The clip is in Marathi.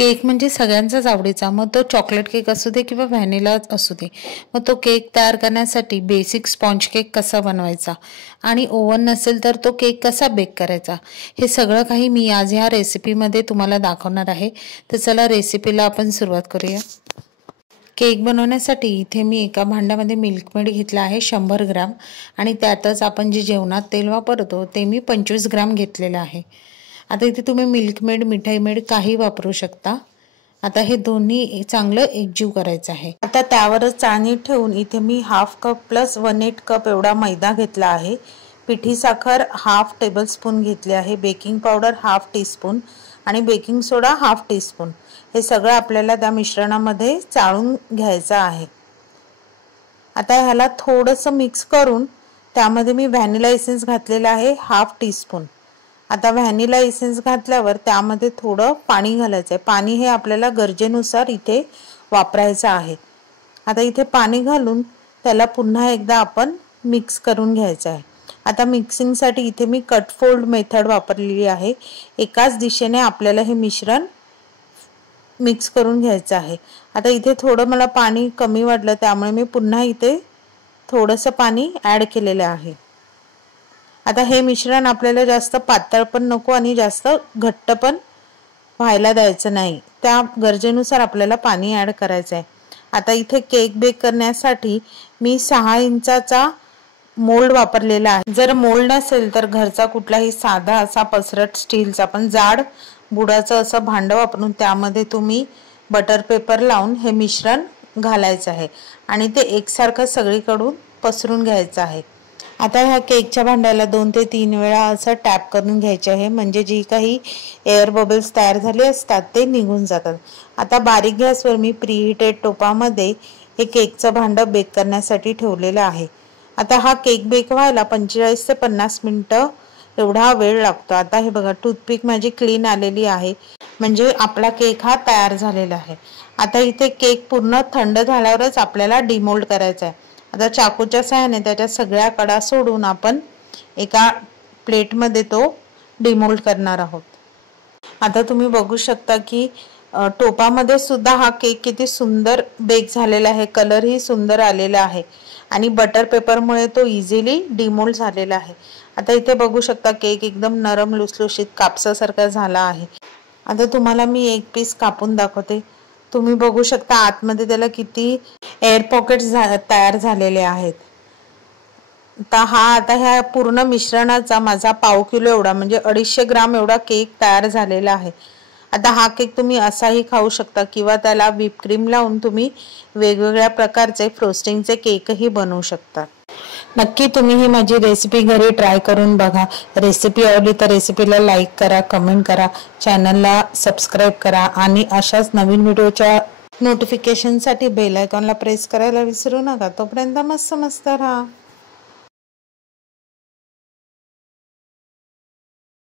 केक म्हणजे सगळ्यांचाच आवडीचा, मग तो चॉकलेट केक असू दे किंवा व्हॅनिला असू दे. मग तो केक तयार करण्यासाठी बेसिक स्पॉन्ज केक कसा बनवायचा आणि ओव्हन नसेल तर तो केक कसा बेक करायचा, हे सगळं काही मी आज ह्या रेसिपीमध्ये तुम्हाला दाखवणार आहे. तर चला रेसिपीला आपण सुरुवात करूया. केक बनवण्यासाठी इथे मी एका भांड्यामध्ये मिल्कमेड घेतला आहे 100 ग्राम आणि त्यातच आपण जे जेवणात तेल वापरतो ते मी 25 ग्राम घेतलेलं आहे. आता इथे तुम्ही मिल्कमेड, मिठाई मेड काही वापरू शकता. आता हे दोन्ही चांगलं एकजीव करायचं आहे. आता त्यावरच चाळणी ठेवून इथे मी हाफ कप प्लस 1/8 कप एवढा मैदा घेतला आहे. पिठी साखर हाफ टेबलस्पून घेतली आहे. बेकिंग पावडर हाफ टीस्पून आणि बेकिंग सोडा हाफ टीस्पून. हे सगळं आपल्याला त्या मिश्रणामध्ये चाळून घ्यायचं आहे. आता ह्याला थोडंसं मिक्स करून त्यामध्ये मी व्हॅनिला एसेन्स घातलेला आहे हाफ टीस्पून. आता व्हॅनिला एसेन्स घातल्यावर त्यामध्ये थोडं पाणी घालायचं आहे. पाणी हे आपल्याला गरजेनुसार इथे वापरायचं आहे. आता इथे पाणी घालून त्याला पुन्हा एकदा आपण मिक्स करून घ्यायचं आहे. आता मिक्सिंगसाठी इथे मी कट फोल्ड मेथड वापरलेली आहे. एकाच दिशेने आपल्याला हे मिश्रण मिक्स करून घ्यायचं आहे. आता इथे थोडं मला पाणी कमी वाटलं त्यामुळे मी पुन्हा इथे थोडंसं पाणी ॲड केलेलं आहे. आता हे मिश्रण आपल्याला जास्त पातळ पण नको आणि जास्त घट्ट पण व्हायला द्यायचं नाही. त्या गरजेनुसार आपल्याला पाणी ॲड करायचं आहे. आता इथे केक बेक करण्यासाठी मी 6 इंचाचा मोल्ड वापरलेला आहे. जर मोल्ड नसेल तर घरचा कुठलाही साधा असा पसरट स्टीलचा पण जाड बुडाचं असं भांडं वापरून त्यामध्ये तुम्ही बटर पेपर लावून हे मिश्रण घालायचं आहे आणि ते एकसारखं सगळीकडून पसरून घ्यायचं आहे. आता ह्या केकच्या भांड्याला 2 ते 3 वेळा असं टॅप करून घ्यायचे आहे, म्हणजे जी काही एअर बबल्स तयार झाले असतात ते निघून जातात. आता बारीक गॅसवर मी प्रीहीटेड टोपामध्ये हे केकचं भांडं बेक करण्यासाठी ठेवलेलं आहे. आता हा केक बेक व्हायला 45 ते 50 मिनिटं एवढा वेळ लागतो. आता हे बघा टूथपिक माझी क्लीन आलेली आहे, म्हणजे आपला केक हा तयार झालेला आहे. आता इथे केक पूर्ण थंड झाल्यावरच आपल्याला डिमोल्ड करायचा आहे. आता चाकूच्या सहाय्याने त्याच्या सगळ्या कडा सोडून आपण एका प्लेटमध्ये तो डिमोल्ड करणार आहोत. आता तुम्ही बघू शकता की टोपामध्ये सुद्धा हा केक किती सुंदर बेक झालेला आहे. कलरही सुंदर आलेला आहे आणि बटर पेपरमुळे तो इझिली डिमोल्ड झालेला आहे. आता इथे बघू शकता केक एकदम नरम लुसलुशीत कापसासारखा झाला आहे. आता तुम्हाला मी एक पीस कापून दाखवते. तुम्ही बघू शकता आतमध्ये त्याला किती एअर पॉकेट्स तयार झालेले आहेत. आता ह्या पूर्ण मिश्रणाचा माझा पाव किलो एवढा म्हणजे 250 ग्राम एवढा केक तयार झालेला आहे. आता हा केक तुम्ही असाही खाऊ शकता किंवा त्याला व्हिप क्रीम लावून तुम्ही वेगवेगळ्या प्रकारचे फ्रोस्टिंगचे केकही बनवू शकता. नक्की तुम्ही ही माझी रेसिपी घरी ट्राय करून बघा. रेसिपी आवडली तर रेसिपीला लाईक करा, कमेंट करा, चॅनलला सबस्क्राईब करा आणि अशाच नवीन व्हिडिओच्या नोटिफिकेशनसाठी बेल आयकॉनला प्रेस करायला विसरू नका. तोपर्यंत मस्त राहा.